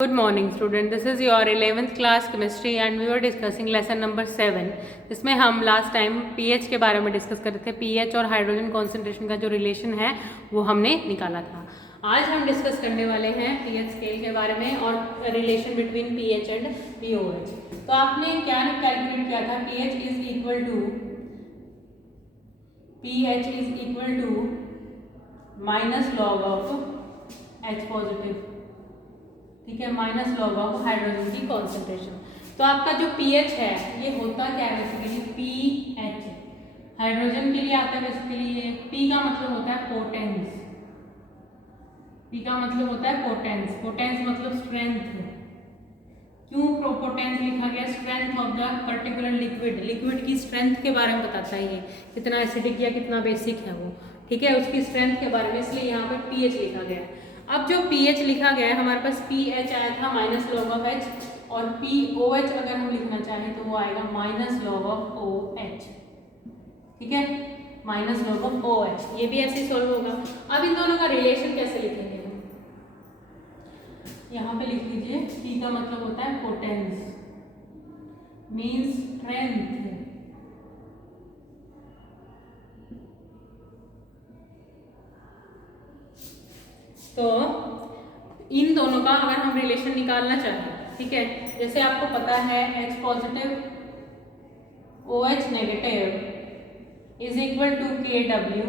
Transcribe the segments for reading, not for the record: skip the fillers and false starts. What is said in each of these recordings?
Good morning student, this is your 11th class chemistry and we were discussing lesson number 7 जिसमें हम last time pH के बारे में discuss कर रहे थे। pH और हाइड्रोजन कॉन्सेंट्रेशन का जो रिलेशन है वो हमने निकाला था। आज हम डिस्कस करने वाले हैं pH स्केल के बारे में और relation between pH and pOH। तो आपने क्या कैलकुलेट किया था, pH is equal to minus log of H positive, ठीक है, माइनस लॉग ऑफ हाइड्रोजन की कॉन्सेंट्रेशन। तो आपका जो pH है ये होता क्या है बेसिकली, pH हाइड्रोजन के लिए आता है बेसिकली। ये P का मतलब होता है पोटेंस, P का मतलब होता है पोटेंस, पोटेंस मतलब स्ट्रेंथ। क्यों पोटेंस लिखा गया? Strength of the particular liquid, liquid की स्ट्रेंथ के बारे में बताता है ये, कितना एसिडिक या कितना बेसिक है वो, ठीक है, उसकी स्ट्रेंथ के बारे में, इसलिए यहाँ पे pH लिखा गया है। अब जो pH लिखा गया है हमारे पास pH आया था माइनस लॉग ऑफ H, और pOH अगर हम लिखना चाहें तो वो आएगा माइनस लॉग ऑफ OH, ठीक है, माइनस लॉग ऑफ OH। ये भी ऐसे सॉल्व होगा। अब इन दोनों का रिलेशन कैसे लिखेंगे हम? यहाँ पे लिख लीजिए, P का मतलब होता है पोटेंस, मीन्स स्ट्रेंथ। तो इन दोनों का अगर हम रिलेशन निकालना चाहें, ठीक है, जैसे आपको पता है H positive OH negative is equal to KW,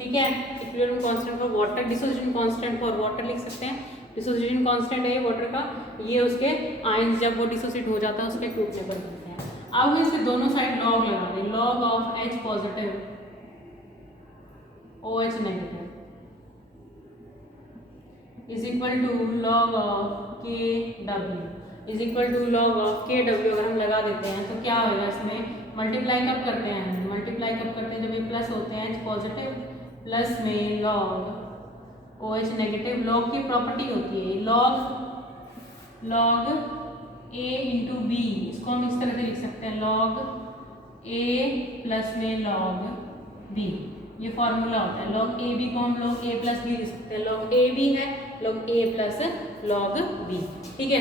ठीक है, equilibrium constant for water, dissociation constant for water लिख सकते हैं। डिसोसिएशन कांस्टेंट है वाटर का, ये उसके आयंस जब वो डिसोसिएट हो जाता है उसके टूटने पर बनते हैं। अब इससे दोनों साइड लॉग लगा दें, log of H positive OH negative is equal to log of KW is equal to log of KW। अगर हम लगा देते हैं तो क्या होगा, इसमें मल्टीप्लाई कब करते हैं, मल्टीप्लाई कब करते हैं जब ये प्लस होते हैं H पॉजिटिव प्लस में लॉग OH नेगेटिव। लॉग की प्रॉपर्टी होती है लॉग A इंटू बी, इसको हम इस तरह से लिख सकते हैं, लॉग A प्लस में लॉग B, ये फॉर्मूला होता है। लॉग ए बी को हम लॉग ए प्लस बी लिख सकते हैं, लॉग ए बी है लॉग ए प्लस लॉग बी, ठीक है।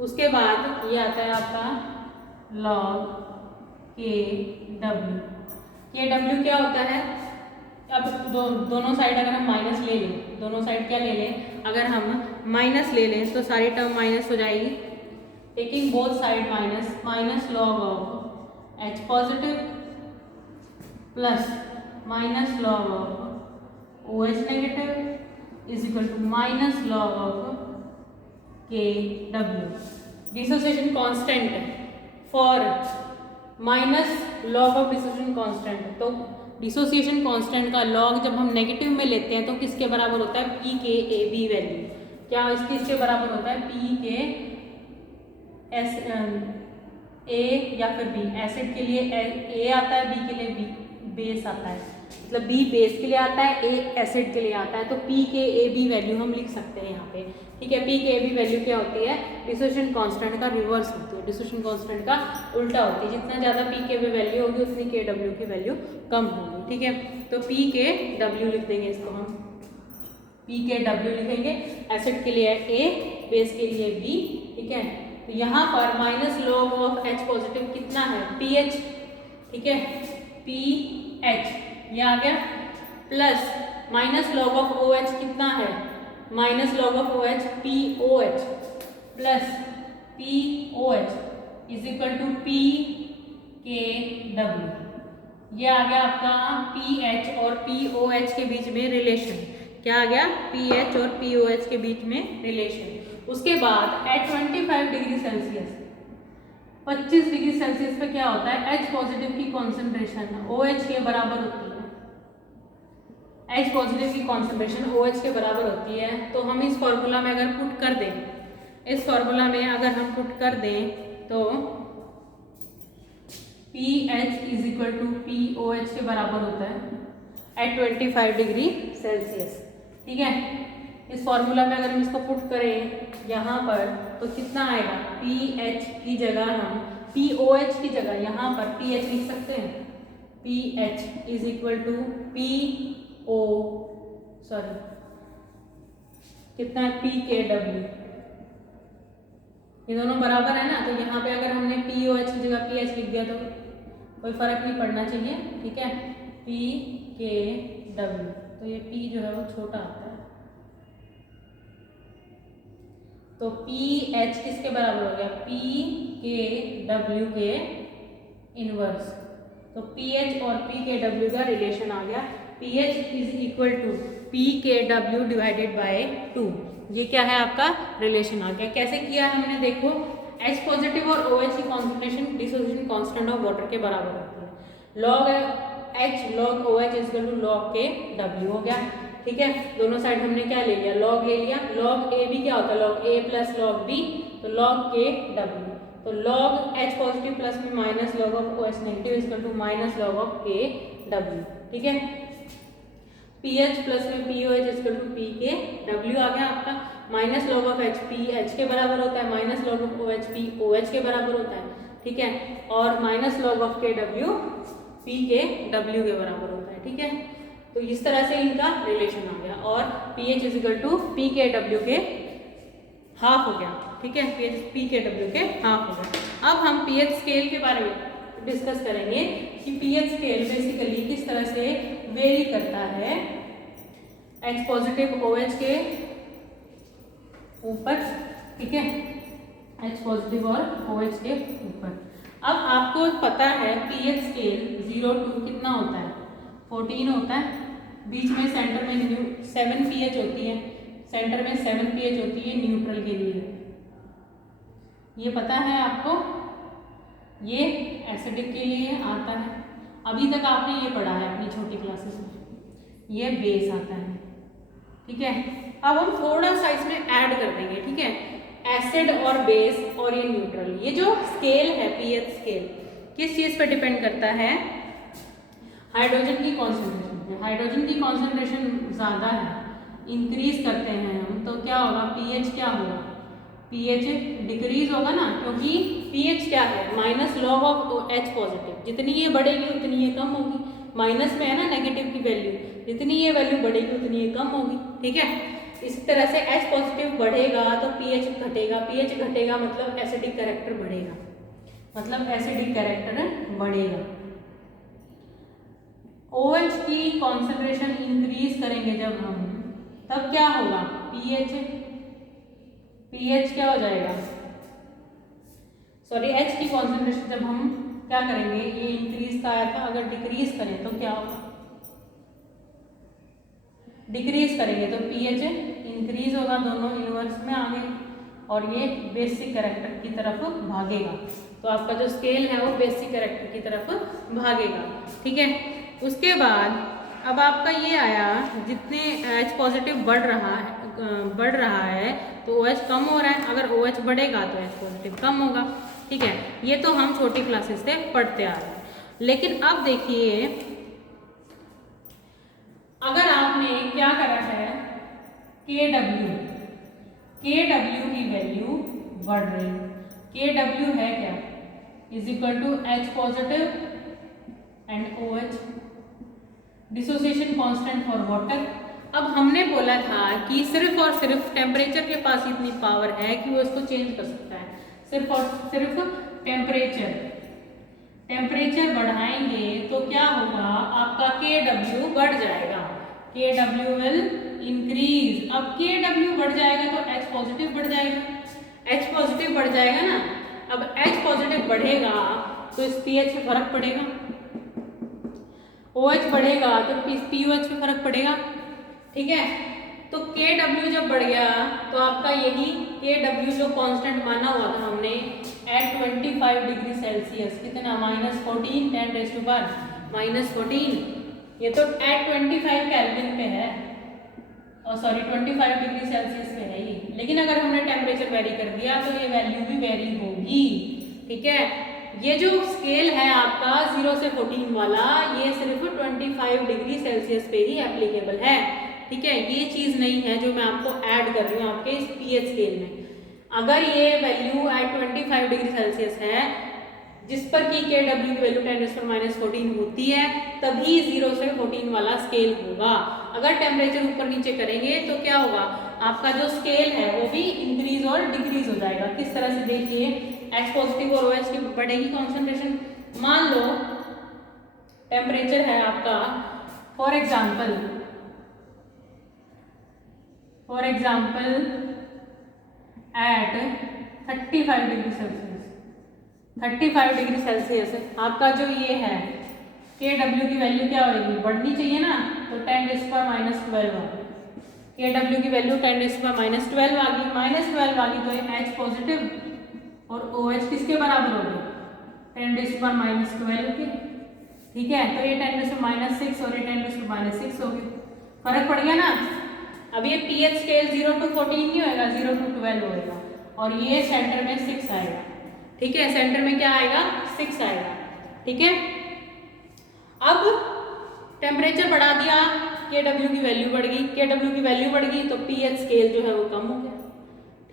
उसके बाद ये आता है आपका लॉग के डब्ल्यू क्या होता है? अब दोनों साइड अगर हम माइनस ले लें, दोनों साइड क्या ले लें, अगर हम माइनस ले लें तो सारी टर्म माइनस हो जाएगी, taking both side minus, minus log of H positive plus minus log of OH negative is equal to minus log of KW। Dissociation constant for minus log of dissociation constant, तो dissociation constant का log जब हम negative में लेते हैं तो किसके बराबर होता है, P के AB वैल्यू। क्या इसके बराबर होता है, P के A या फिर B। एसिड के लिए A आता है, B के लिए B बेस आता है, मतलब B बेस के लिए आता है, A एसिड के लिए आता है। तो P के AB वैल्यू हम लिख सकते हैं यहाँ पे, ठीक है। P के AB वैल्यू क्या होती है, डिसोसिएशन कांस्टेंट का रिवर्स होती है, डिसोसिएशन कांस्टेंट का उल्टा होती है। जितना ज़्यादा P के वैल्यू होगी उतनी KW की वैल्यू कम होगी, ठीक है। तो P के W लिख देंगे, इसको हम P के W लिखेंगे। एसिड के लिए A, बेस के लिए B, ठीक है। तो यहाँ पर minus log of H positive कितना है, PH, ठीक है, PH ये आ गया, plus minus log of OH कितना है, minus log of OH POH plus POH is equal to PKW। ये आ गया आपका PH और POH के बीच में रिलेशन। क्या आ गया, PH और POH के बीच में रिलेशन। उसके बाद at 25 degree Celsius, 25 degree Celsius पे क्या होता है, H पॉजिटिव की कॉन्सेंट्रेशन OH के बराबर होती है, H पॉजिटिव की कॉन्सेंट्रेशन OH के बराबर होती है। तो हम इस फॉर्मूला में अगर पुट कर दें, इस फॉर्मूला में अगर हम पुट कर दें तो PH is equal to POH के बराबर होता है एट 25 डिग्री सेल्सियस, ठीक है। इस फॉर्मूला में अगर हम इसको पुट करें यहाँ पर तो कितना आएगा, PH की जगह हम POH की जगह यहाँ पर PH लिख सकते हैं, PH is equal to PO कितना है पी के डब्ल्यू, ये दोनों बराबर है ना, तो यहाँ पे अगर हमने पी ओ एच की जगह पी एच लिख दिया तो कोई फर्क नहीं पड़ना चाहिए, ठीक है। पी के डब्ल्यू, तो ये पी जो है वो छोटा आता है, तो पी एच किसके बराबर हो गया, पी के डब्ल्यू के इनवर्स। तो पी एच और पी के डब्ल्यू का रिलेशन आ गया, P H is equal to P K W divided by 2। ये क्या है आपका रिलेशन आ गया। कैसे किया है हमने, देखो H पॉजिटिव और OH की concentration dissociation constant of water के बराबर होती है। log H log OH is equal to log K W हो गया, ठीक है। दोनों साइड हमने क्या ले लिया, log ले लिया। log A भी क्या होता है, log A plus log B, तो log K W, तो log H पॉजिटिव प्लस में minus log of OH negative is equal to minus log of K W, ठीक है। PH प्लस में POH is equal to P K W आ गया आपका, minus log of H P H के बराबर होता है, minus log of OH P OH के बराबर होता है, ठीक है। और minus log of K W P K W के बराबर होता है, ठीक है। तो इस तरह से इनका रिलेशन आ गया, और PH is equal to P K W के हाफ हो गया, ठीक है। P के W के हाफ हो गया। अब हम pH स्केल के बारे में डिस्कस करेंगे कि pH स्केल बेसिकली किस तरह से वेरी करता है H पॉजिटिव OH के ऊपर, ठीक है, H पॉजिटिव और OH के ऊपर। अब आपको पता है pH स्केल 0 to कितना होता है, 14 होता है। बीच में सेंटर में 7 pH होती है, सेंटर में 7 pH होती है न्यूट्रल के लिए, ये पता है आपको। ये एसिडिक के लिए आता है, अभी तक आपने ये पढ़ा है अपनी छोटी क्लासेस में। ये बेस आता है, ठीक है। अब हम थोड़ा सा इसमें ऐड कर देंगे, ठीक है, एसिड और बेस और ये न्यूट्रल। ये जो स्केल है pH स्केल किस चीज़ पर डिपेंड करता है, हाइड्रोजन की कॉन्सेंट्रेशन पे। हाइड्रोजन की कॉन्सेंट्रेशन ज़्यादा है, इंक्रीज करते हैं हम, तो क्या होगा, pH क्या होगा, pH डिक्रीज होगा ना, क्योंकि pH क्या है, minus log of H positive. जितनी ये बढ़ेगी उतनी ये कम होगी, माइनस में है ना नेगेटिव की वैल्यू, जितनी ये वैल्यू बढ़ेगी उतनी ये कम होगी, ठीक है। इस तरह से H पॉजिटिव बढ़ेगा तो pH घटेगा, pH घटेगा मतलब एसिडिक कैरेक्टर बढ़ेगा, मतलब एसिडिक कैरेक्टर बढ़ेगा। OH की कॉन्सेंट्रेशन इंक्रीज करेंगे जब हम, तब क्या होगा, pH क्या हो जाएगा, सॉरी H की कॉन्सेंट्रेशन जब हम क्या करेंगे, ये इंक्रीज का आया था, अगर डिक्रीज करें तो क्या होगा, डिक्रीज करेंगे तो pH इंक्रीज होगा, दोनों इनवर्स में आ गए और ये बेसिक कैरेक्टर की तरफ भागेगा। तो आपका जो स्केल है वो बेसिक कैरेक्टर की तरफ भागेगा, ठीक है। उसके बाद अब आपका ये आया, जितने H पॉजिटिव बढ़ रहा है तो OH कम हो रहा है, अगर OH बढ़ेगा तो H पॉजिटिव कम होगा, ठीक है। ये तो हम छोटी क्लासेस से पढ़ते आ रहे हैं। लेकिन अब देखिए, अगर आपने क्या करा है, KW की वैल्यू बढ़ रही, KW है क्या, is equal to H positive and OH, dissociation constant for water. अब हमने बोला था कि सिर्फ और सिर्फ टेम्परेचर के पास इतनी पावर है कि वो इसको चेंज कर सकता है, सिर्फ और सिर्फ टेम्परेचर बढ़ाएंगे तो क्या होगा, आपका KW बढ़ जाएगा, KW विल इंक्रीज। अब KW बढ़ जाएगा तो H पॉजिटिव बढ़ जाएगा, H पॉजिटिव बढ़ जाएगा ना। अब H पॉजिटिव बढ़ेगा तो इस pH पे फर्क पड़ेगा, OH बढ़ेगा तो POH पे फर्क पड़ेगा, ठीक है। तो KW जब बढ़ गया तो आपका यही KW जो कांस्टेंट माना हुआ था हमने एट 25 डिग्री सेल्सियस, कितना, -14 10⁻⁻14, ये तो एट 25 केल्विन पे है, और सॉरी 25 डिग्री सेल्सियस पे है ये। लेकिन अगर हमने टेम्परेचर वेरी कर दिया तो ये वैल्यू भी वेरी होगी, ठीक है। ये जो स्केल है आपका 0 से 14 वाला, ये सिर्फ 25 डिग्री सेल्सियस पे ही एप्लीकेबल है, ठीक है। ये चीज़ नहीं है जो मैं आपको ऐड कर रही हूँ आपके इस pH स्केल में। अगर ये वैल्यू एट 25 डिग्री सेल्सियस है, जिस पर कि KW की वैल्यू 10⁻⁻14 होती है, तभी 0 से 14 वाला स्केल होगा। अगर टेम्परेचर ऊपर नीचे करेंगे तो क्या होगा, आपका जो स्केल है वो भी इंक्रीज और डिक्रीज हो जाएगा। किस तरह से देखिए, H पॉजिटिव और OH की बढ़ेगी कॉन्सेंट्रेशन। मान लो टेम्परेचर है आपका for example at 35 degree Celsius, 35 degree Celsius आपका जो ये है KW की वैल्यू क्या होगी, बढ़नी चाहिए ना, तो 10⁻⁻12 KW की वैल्यू 10⁻⁻12 आ गई, -12 आ गई, तो ये H पॉजिटिव और OH किसके बराबर हो गए, 10⁻12 के। ठीक है, तो ये 10⁻6 और ये 10⁻6 हो गए, फर्क पड़ गया ना। अब ये pH स्केल 0 to 14 नहीं होएगा, 0 to 12 होएगा, और ये सेंटर में 6 आएगा। ठीक है, सेंटर में क्या आएगा, 6 आएगा। ठीक है, अब टेम्परेचर बढ़ा दिया, KW की वैल्यू बढ़ गई, KW की वैल्यू बढ़ गई तो pH स्केल जो है वो कम हो गया।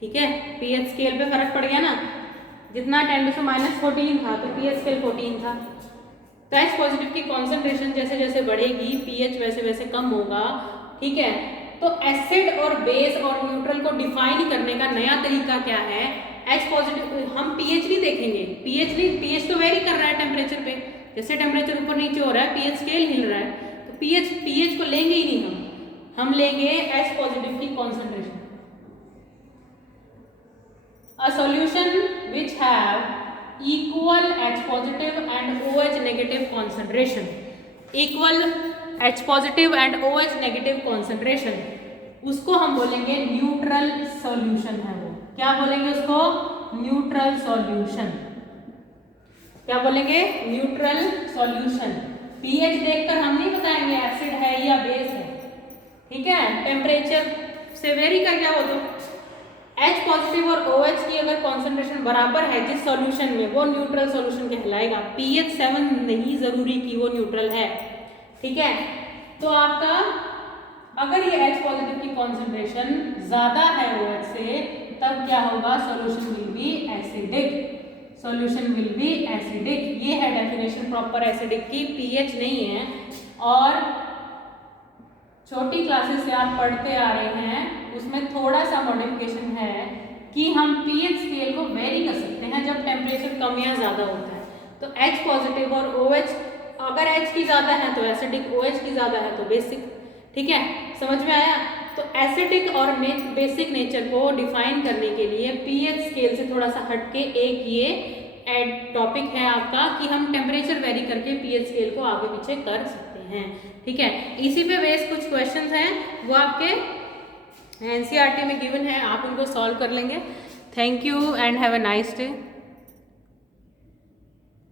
ठीक है, pH स्केल पे फर्क पड़ गया ना, जितना 10⁻14 था तो pH स्केल 14 था। तो H पॉजिटिव की कॉन्सेंट्रेशन जैसे जैसे बढ़ेगी pH वैसे वैसे कम होगा। ठीक है, तो एसिड और बेस और न्यूट्रल को डिफाइन करने का नया तरीका क्या है, H पॉजिटिव हम pH नहीं देखेंगे, pH तो वेरी कर रहा है टेम्परेचर पे, जैसे टेम्परेचर ऊपर नीचे हो रहा है pH स्केल हिल रहा है, तो pH को लेंगे ही नहीं, हम लेंगे H पॉजिटिव की concentration. A solution which have equal H positive and OH negative concentration, equal H positive and OH negative concentration, उसको हम बोलेंगे न्यूट्रल सॉल्यूशन है वो। क्या बोलेंगे उसको, न्यूट्रल सॉल्यूशन। क्या बोलेंगे, न्यूट्रल सॉल्यूशन। pH देखकर हम नहीं बताएंगे एसिड है या बेस है। ठीक है, टेम्परेचर से वेरी कर गया वो तो। H पॉजिटिव और OH की अगर कॉन्सेंट्रेशन बराबर है जिस सॉल्यूशन में, वो न्यूट्रल सॉल्यूशन कहलाएगा। pH 7 नहीं जरूरी कि वो न्यूट्रल है। ठीक है, तो आपका अगर ये H पॉजिटिव की कॉन्सेंट्रेशन ज्यादा है OH से, तब क्या होगा, solution will be acidic, solution will be acidic. ये है डेफिनेशन प्रॉपर एसिडिक की, pH नहीं है। और छोटी क्लासेस से आप पढ़ते आ रहे हैं, उसमें थोड़ा सा मॉडिफिकेशन है कि हम pH स्केल को वेरी कर सकते हैं जब टेम्परेचर कम या ज़्यादा होता है। तो H पॉजिटिव और OH, अगर H की ज़्यादा है तो एसिडिक, OH की ज़्यादा है तो बेसिक। ठीक है, समझ में आया। तो एसिडिक और बेसिक नेचर को डिफाइन करने के लिए pH स्केल से थोड़ा सा हटके एक ये टॉपिक है आपका कि हम टेम्परेचर वेरी करके pH स्केल को आगे पीछे कर सकते हैं। ठीक है, इसी पे बेस कुछ क्वेश्चंस हैं, वो आपके NCERT में गिवन है, आप उनको सॉल्व कर लेंगे। Thank you and have a nice day.